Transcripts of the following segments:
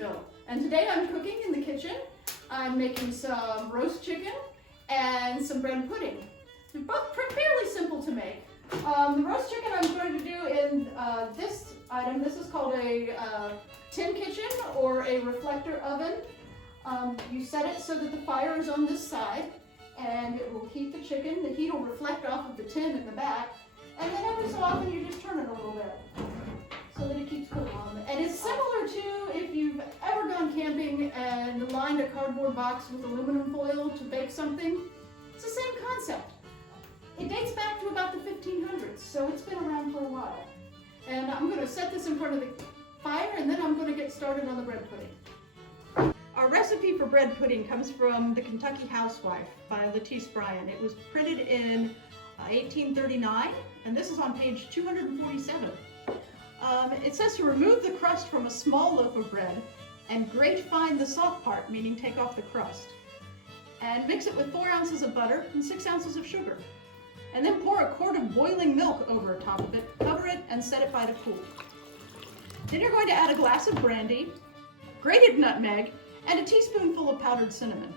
Brownsville, and today I'm cooking in the kitchen. I'm making some roast chicken and some bread pudding. They're both fairly simple to make. The roast chicken I'm going to do in this item. This is called a tin kitchen or a reflector oven. You set it so that the fire is on this side, and it will heat the chicken. The heat will reflect off of the tin in the back, and then every so often you just turn it a little bit so that it keeps cooking on. And it's similar to if you've ever gone camping and lined a cardboard box with aluminum foil to bake something. It's the same concept. It dates back to about the 1500s, so it's been around for a while. And I'm going to set this in front of the fire, and then I'm going to get started on the bread pudding. Our recipe for bread pudding comes from The Kentucky Housewife by Lettice Bryan. It was printed in 1839, and this is on page 247. It says to remove the crust from a small loaf of bread and grate fine the soft part, meaning take off the crust. And mix it with 4 ounces of butter and 6 ounces of sugar. And then pour a quart of boiling milk over top of it, cover it, and set it by to cool. Then you're going to add a glass of brandy, grated nutmeg, and a teaspoonful of powdered cinnamon,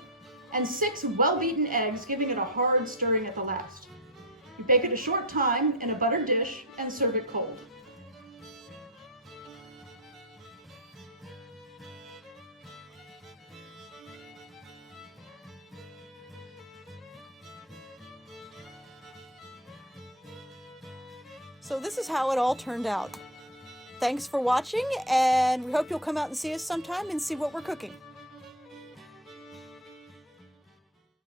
and 6 well-beaten eggs, giving it a hard stirring at the last. You bake it a short time in a buttered dish and serve it cold. So this is how it all turned out. Thanks for watching, and we hope you'll come out and see us sometime and see what we're cooking.